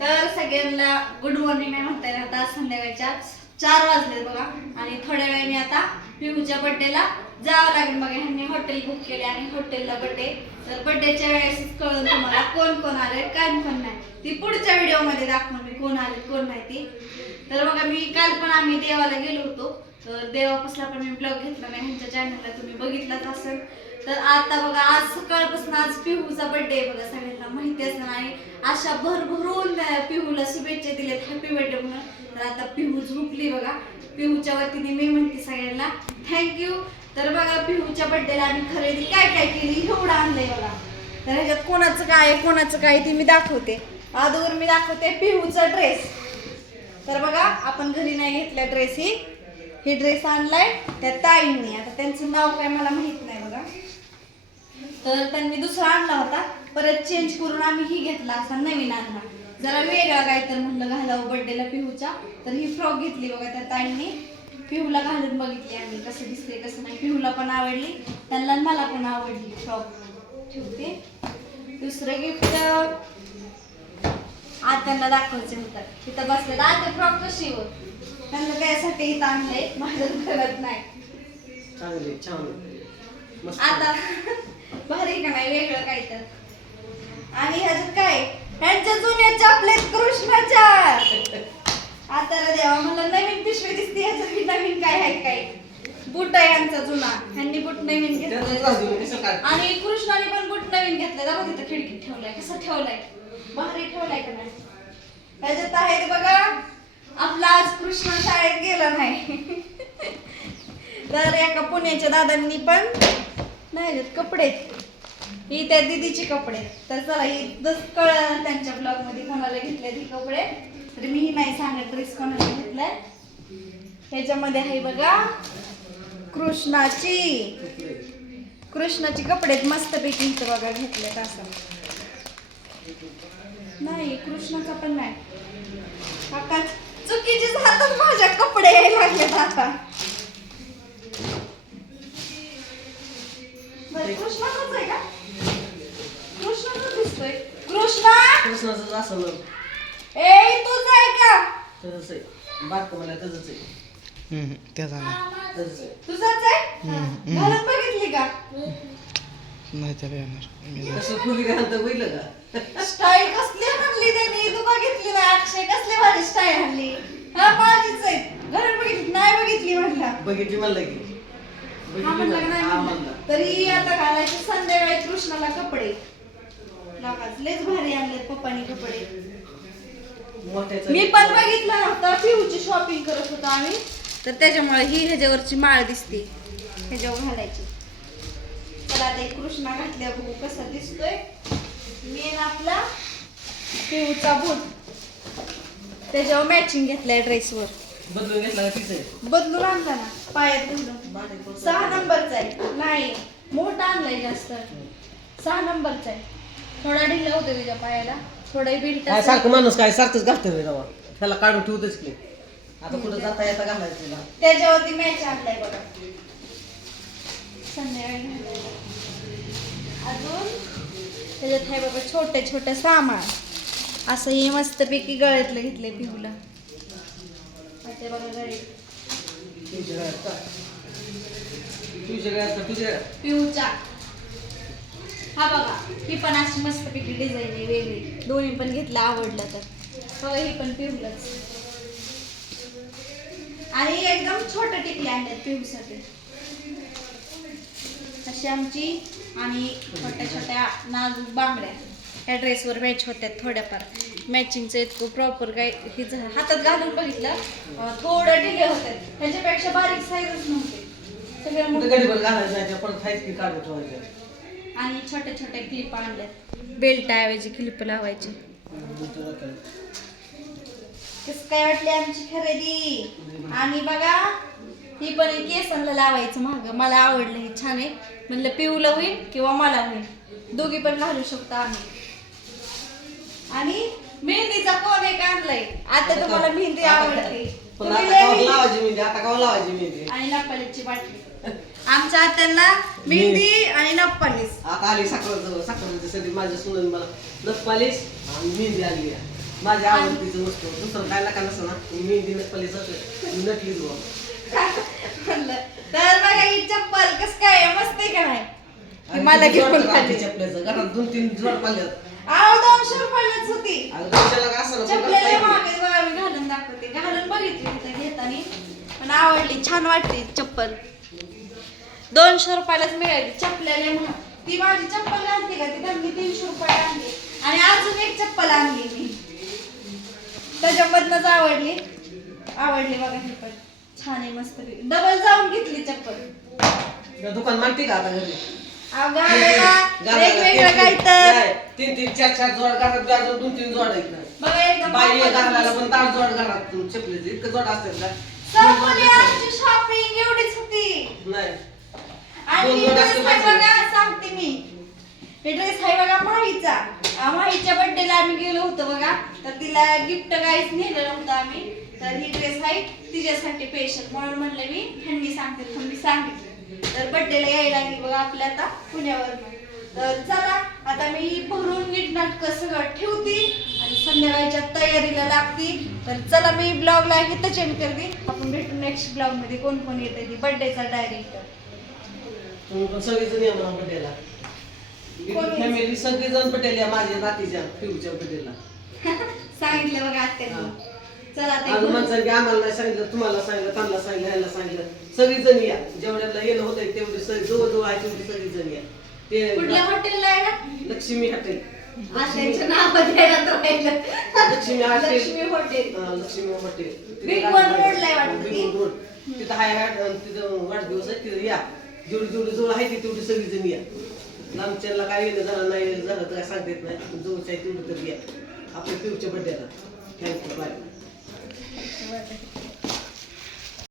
तर सगळ्यांना good morning नाही म्हणता येईल. आता संध्याकाळच्या 4 वाजले बघा आणि थोड्या वेळाने आता पिहूच्या बर्थडेला जावं लागेल बघा. ह्यांनी हॉटेल बुक केले आणि हॉटेलला बर्थडे. तर बर्थडेच्या वेळेस कळून तुम्हाला कोण कोण आले काय कोण नाही ती पुढच्या व्हिडिओ मध्ये दाखवून मी कोण आले कोण नाही ती. तर बघा मी काल पण आम्ही देवाला गेलो होतो. तर देवापासला पण मी ब्लॉग घेतला नाही, ह्यांच्या चॅनलला तुम्ही बघितलाच असेल. तर आता बघा आज सकाळपासून आज पिहूचा बर्थडे आहे बघा, सगळ्यांना माहिती असणार आणि अशा भरभरून पिहूला शुभेच्छा दिल्यात हॅपी बर्थडे म्हणून. तर आता पिहू झोपली बघा. पिहूच्या वतीने मी म्हणते सगळ्यांना थँक्यू. तर बघा पिहूच्या बर्थडेला आम्ही खरेदी काय काय केली एवढं आणलंय बघा. तर ह्याच्यात कोणाचं काय कोणाचं काय ते मी दाखवते. अगोदर मी दाखवते पिहूचा ड्रेस. तर बघा आपण घरी नाही घेतला ड्रेस, ही ड्रेस आणलाय त्या ताईंनी. आता त्यांचं नाव काय मला माहित नाही बघा. तर त्यांनी दुसरा आणला होता, परत चेंज करून आम्ही ही घेतला, असा नवीन आणला जरा वेगळा काय तर म्हणलं घालावं बर्थडेला पिहूच्या. तर ही फ्रॉक घेतली बघा त्या ताईंनी. पिहूला घालून बघितली आम्ही कसं दिसते कसं नाही. पिहूला पण आवडली, त्यांना मला पण आवडली फ्रॉक. ठेवते. दुसरं गिफ्ट आत्यांना दाखवायचं होतं. तिथं बसले आत्या फ्रॉक कशी हो त्यांना त्यासाठी इथं आणलंय, माझं कळत नाही. आता भारी का नाही वेगळं काय तर. आणि ह्याच्यात काय ह्यांच्या जुन्या चॉकलेट कृष्णाच्या. आता देवा मला नवीन पिशवी दिसते, ह्याच्यात नवीन काय आहे काय. बूट आहे यांचा जुना, ह्यांनी बूट नवीन घेतला आणि कृष्णाने पण बूट नवीन घेतलाय. बघा तिथं खिडकीत ठेवलाय, कसं ठेवलाय भारी ठेवलाय का नाही. ह्याच्यात आहेत बघा आपला आज कृष्ण शाळेत गेला नाही. तर एका पुण्याच्या दादांनी पण नाही कपडे, ही त्या दीदीचे कपडे. तर चला ही कळलं त्यांच्या ब्लॉग मध्ये कोणाला घेतले ही कपडे. तर मी नाही सांगत ड्रेस कोणाला घेतलाय. ह्याच्यामध्ये आहे बघा कृष्णाची कपडे मस्तपैकी इथं बघा घेतलेत. असं नाही कृष्णाचा पण नाही काका चुकीची झालं माझ्या कपडे लागलेत आता. कृष्णाचाच आहे का? कृष्णाचाच दिसतोय. कृष्णाचंच असं ए तुझं आहे का? तसंच आहे बारक मला तसंच आहे. त्याचा नाही तुझंच आहे. घालून बघितली का? नाही त्याला येणार. कसं फुली घालतं बघितलं का? स्टाईल कसली आणली त्यांनी तू बघितली ना अक्षय कसली भारी स्टाईल आणली. हा माझीच आहे. घरात बघितली नाही बघितली म्हटलं. बघितली म्हणलं की हा म्हणलं का नाही म्हणलं. तरी आता घालायचे संध्याकाळी कृष्णाला कपडे लयच भारी आणले पप्पानी कपडे. मी पण बघितलं नव्हतं, पिहूची शॉपिंग करत होतो आम्ही. तर त्याच्यामुळे ही ह्याच्यावरची माळ दिसते ह्याच्यावर घालायची. चला ते कृष्णा घातल्या बघू कसा दिसतोय. मेन आपला पिहूचा बूट त्याच्यावर मॅचिंग घेतलाय ड्रेसवर. बदलून घेतला का तीच आहे? बदलून आणला ना पायात घालून. 6 नंबरचा आहे. नाही मोठा आणलाय जास्त. 6 नंबरचा आहे. थोडा ढिला होतो तुझ्या पायाला, थोडा बिल्ट. काय सारखं माणूस काय सारखंच घालतं बाबा, त्याला काढून ठेवतच की. आता कुठं जाता येता घालायचं तिला. त्याच्यावरती मॅच आणलाय बघा संध्याकाळी. अजून त्याच्यात आहे बाबा छोटे छोटे सामान. असं हे मस्तपैकी गळ्यातलं घेतलंय पिहूला. ते बघा गळे पिहूच्या. हा बघा ही पण अशी मस्तपैकी डिझाईन आहे वेगळी. दोन्ही पण घेतलं आवडलं तर. बघा ही पण पिहूलाच. आणि एकदम छोटे टिकले आणल्यात पिहूसाठी अशी आमची. आणि छोट्या छोट्या नाजूक बांगड्या या ड्रेसवर मॅच होत्यात थोड्याफार. मॅचिंगचं इतकं प्रॉपर काय हे हातात घालून बघितलं थोडं ढिले होते. ह्याच्यापेक्षा बारीक साईजच नव्हते सगळ्या आणि छोट्या छोट्या क्लिप आणल्यात. बेल्ट ऐवजी क्लिप लावायची. कसं काय वाटली आमची खरेदी. आणि बघा ही पण केसांना लावायचं महाग मला आवडलं. हे छान आहे म्हणलं पिऊला होईल किंवा मला होईल, दोघी पण घालू शकतो आम्ही. आणि मेहंदीचा कोण एक आणलाय. आता तुम्हाला मेहंदी आवडते आणि नप्पालीची बाटली. आमच्या आत्यांना मेहंदी आणि नप्पालीस. आता आली साखर माझ्या सुनन मला नप्पालीस आणि मेहंदी आली. माझ्या आवडतीचं वस्तू दुसरं काय नका नसं ना मेहंदी नटपली जाते नटली म्हणलं तर बघा ही चप्पल कस काय आहे, मस्त आहे का नाही ही मला घेऊन खाली चपल्याचं घरात 2-3 जोड पाल्यात आव 200 रुपयालाच होती अगं दोनशेला का असं चपलेला मागे बघा मी घालून दाखवते घालून बघितली तिथं घेताना पण आवडली छान वाटते चप्पल 200 रुपयालाच मिळाली चपलेले म्हणून ती माझी चप्पल घालते का ती त्यांनी 300 रुपयाला आणली आणि अजून एक चप्पल आणली मी त्याच्यामधनच आवडली बघा ही पण छान आहे मस्त डबल जाऊन घेतली चप्पल दुकान मानते का आता घरी अहो, घालायला वेगवेगळं काय तर 3-3, 4-4 जोड घरात अजून 2-3 जोड आहेत ना बघा एकदम बाई घालायला पण 10 जोड घरात चपलीचे इतकं जोड असतात का संपली आमची शॉपिंग एवढीच होती नाही आणि दोन ही जोड dress असते आहे पाहिजे. बघा सांगते मी हे ड्रेस आहे बघा माहीचा माहीच्या बर्थडेला आम्ही गेलो होतो बघा तर तिला गिफ्ट काहीच नेलं नव्हतं आम्ही तर ही ड्रेस आहे तिच्यासाठी स्पेशल म्हणून म्हणलं मी ह्यांनी सांगितलं तर बर्थडेला यायला लागली बघा आपल्या आता पुण्यावर तर चला आता मी भरून नीट नाटक सगळं ठेवते आणि संध्याकाळच्या तयारीला लागते तर चला मी ब्लॉगला इथं चेंज करते आपण भेटू नेक्स्ट ब्लॉग मध्ये कोण कोण येते ती बर्थडेचा डायरेक्ट तुम्ही पण सगळेजण या म्हणा पटेला फॅमिली सगळेजण पटेल या माझ्या नातीच्या पिऊच्या पटेला सांगितलं बघा आत्याने चला आज ते माणसांनी की आम्हाला नाही सांगितलं तुम्हाला सांगितलं त्यांना सांगितलं ह्याला सांगितलं सगळीजण या जेवढ्याला येणं होतंय तेवढी जवळजवळ आहे तेवढी सगळीजण या कुठल्या ते हॉटेलला आहे ना लक्ष्मी हॉटेल आत्याचं नाव द्यायला राहिलं Lakshmi hotel Lakshmi hotel Lakshmi hotel Big One Road ला आहे वाटतं ते. Big One Road. तिथं हाय तिथं वाढदिवस आहे तिथं या जेवढी जवळ आहे ती तेवढी सगळीजण या लांबच्याला काय येणं झालं नाही झालं तर काय सांगता येत नाही जवळच्या आहे तेवढं तर या आपल्या पिऊच्या बड्डेला थँक्यू बाय